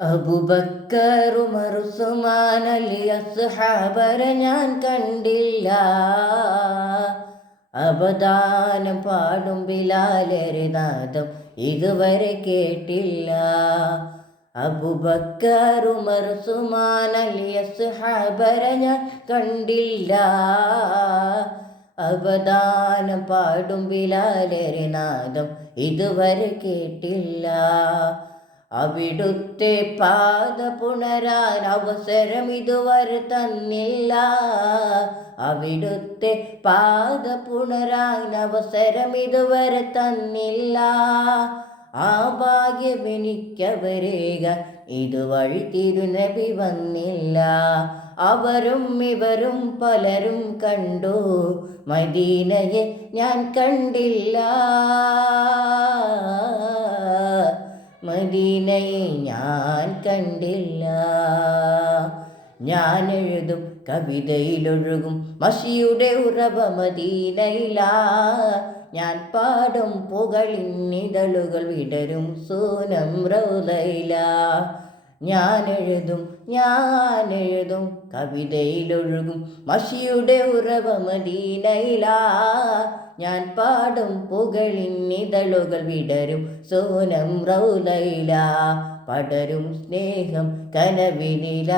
അബൂബക്കർ ഉമർ ഉസ്മാൻ അലി അസ്ഹാബരെ ഞാൻ കണ്ടില്ല. അബദാനം പാടും ബിലാലരെ നാദം ഇതുവരെ കേട്ടില്ല. അബൂബക്കർ ഉമർ ഉസ്മാൻ അലി അസ്ഹാബരെ ഞാൻ കണ്ടില്ല. അബദാനം പാടും ബിലാലരെ നാദം ഇതുവരെ കേട്ടില്ല. അവിടുത്തെ പാത പുണരാൻ അവസരം ഇതുവരെ തന്നില്ല. അവിടുത്തെ പാത പുണരാൻ അവസരം ഇതുവരെ തന്നില്ല. ആ ഭാഗ്യം എനിക്കവരേക ഇതുവഴി തിരുനബി വന്നില്ല. അവരും ഇവരും പലരും കണ്ടു, മദീനയെ ഞാൻ കണ്ടില്ല. മദീനയെ ഞാൻ കണ്ടില്ല. ഞാൻ എഴുതും കവിതയിലൊഴുകും മഷിയുടെ ഉറവ മദീനയിലാ. ഞാൻ പാടും പുകളിന്നിതളുകൾ വിടരും സൂനം റൗദയില. ഞാൻ എഴുതും കവിതയിലൊഴുകും മഷിയുടെ ഉറവ മദീനയിലാ. ഞാൻ പാടും പുകളിന്നിതളുകൾ വിടരും സോനം റൗലയില. പടരും സ്നേഹം കനവിനില.